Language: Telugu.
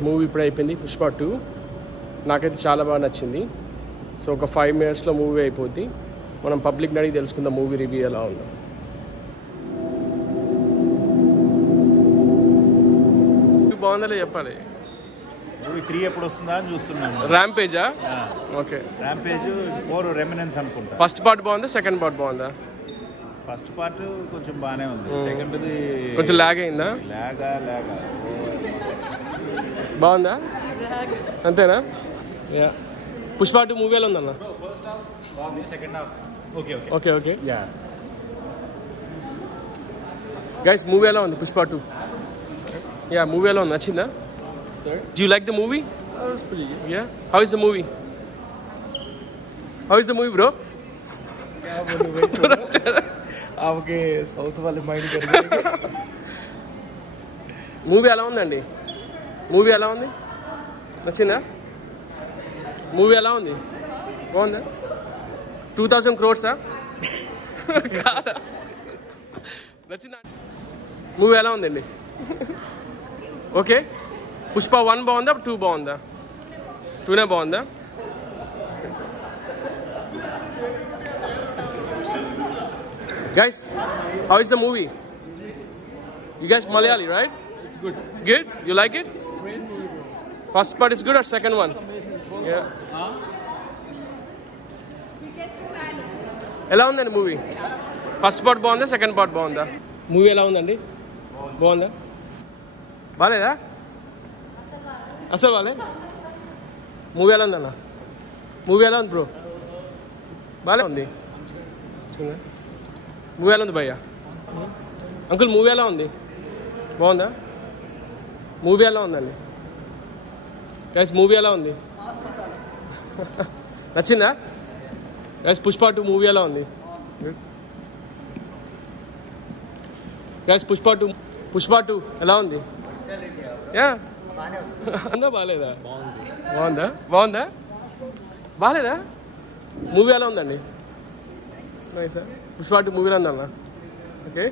మూవీ ఇప్పుడు అయిపోయింది పుష్ప 2 నాకైతే చాలా బాగా నచ్చింది. సో ఒక 5 minutesలో మూవీ అయిపోద్ది. మనం పబ్లిక్ని అడిగి తెలుసుకుందాం మూవీ రివ్యూ ఎలా ఉందో. బాగుందో చెప్పాలి. మూవీ 3 ఎప్పుడు వస్తుందా అని చూస్తున్నాను. ర్యాంపేజా? ఓకే, ర్యాంపేజ్ 4 రెమినెన్స్ అనుకుంటా. ఫస్ట్ పార్ట్ బాగుందా, సెకండ్ పార్ట్ బాగుందా? ఫస్ట్ పార్ట్ కొంచెం బాగానే ఉంది, సెకండ్ది కొంచెం లాగ్ అయిందా? లాగా బాగుందా? అంతేనా? పుష్ప 2 మూవీ ఎలా ఉందన్న? Second half okay okay guys, movie ఎలా ఉంది పుష్ప 2? యా, మూవీ ఎలా ఉంది, నచ్చిందా? Do you like the movie? That was pretty good. Yeah. How is the movie? How is the movie, bro? आपके साउथ वाले माइंड कर देंगे. మూవీ ఎలా ఉందండి? మూవీ ఎలా ఉంది, నచ్చిందా? మూవీ ఎలా ఉంది, బాగుందా? 2000 crores కాదా? నచ్చిందా? మూవీ ఎలా ఉందండి? ఓకే. పుష్ప 1 బాగుందా, 2 బాగుందా? 2నే బాగుందా? Guys, how is the movie? You guys Malayali, right? It's good. Good? You like it? Great movie, bro. First part is good or second one? Amazing. Yeah. ఎలా ఉందండి మూవీ? ఫస్ట్ పార్ట్ బాగుందా, సెకండ్ పార్ట్ బాగుందా? మూవీ ఎలా ఉందండి? బాగుందా, బాగాలేదా? అసలు బాగాలే. మూవీ ఎలా ఉందన్న? మూవీ ఎలా ఉంది బ్రో? బాగాలే ఉంది. మూవీ ఎలా ఉంది భయ్యా? అంకుల్ మూవీ ఎలా ఉంది, బాగుందా? మూవీ ఎలా ఉందండి గైస్? మూవీ ఎలా ఉంది, నచ్చిందా గైస్? పుష్ప 2 మూవీ ఎలా ఉంది గైస్? పుష్ప 2 ఎలా ఉంది? యా, అందా బాగాలేదా? బాగుందా? బాగుందా? బాగాలేదా? మూవీ ఎలా ఉందండి? నైస్. పుష్ప 2 మూవీలో ఉందన్న. ఓకే.